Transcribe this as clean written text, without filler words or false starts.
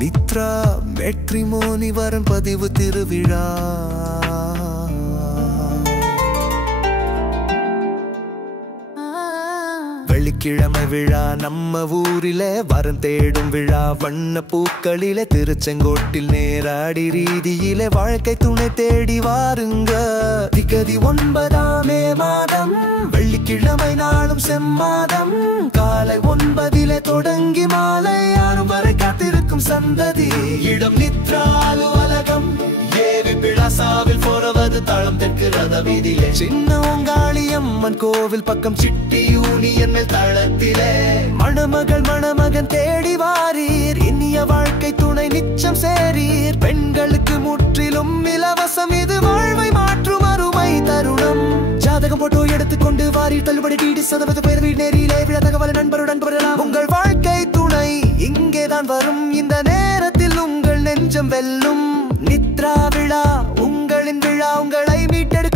நித்ரா matrimony வரன் பதிவு திருவிழா வெள்ளிக்கிழமை விழா நம்ம ஊரிலே வரன் தேடும் விழா வண்ண பூக்களிலே திருச்செங்கோட்டில் நேராடி ரீதியிலே வாழ்க்கை துணை தேடி வாருங்க திகதி 9ஆம் மாதம் வெள்ளிக்கிழமை நாளும் செம்மாதம் காலை 9 தொடங்கி மாலை 6 வரை காத்திருக்கும் சந்ததி இடம் நித்ரா அலுவலகம் ஏவி பிளாசாவில் போறவது தளம் தெற்கு ரத வீதியிலே சின்ன ஓங்காளியம்மன் கோவில் பக்கம் சிட்டி யூனியன் மேல் தளத்திலே மணமகள் மணமகன் தேடி வாரீர் இனிய வாழ்க்கை துணை நிச்சம் சேரீர் பெண்களுக்கு முற்றிலும் இலவசம் இது வாழ்வை மாற்றும் அருமை தருணம் ஜாதகம் போட்டோ எடுத்துக்கொண்டு வாரீர் தள்ளுபடி டிடி சதவீத பேர் வீடு நேரிலே விழா தகவல் நண்பருடன் பெறலாம் உங்கள் வாழ்க்கை துணை இங்கேதான் வரும் இந்த நேரத்தில் உங்கள் நெஞ்சம் வெல்லும் நித்ரா விழா உங்களின் விழா உங்களை மீட்டெடு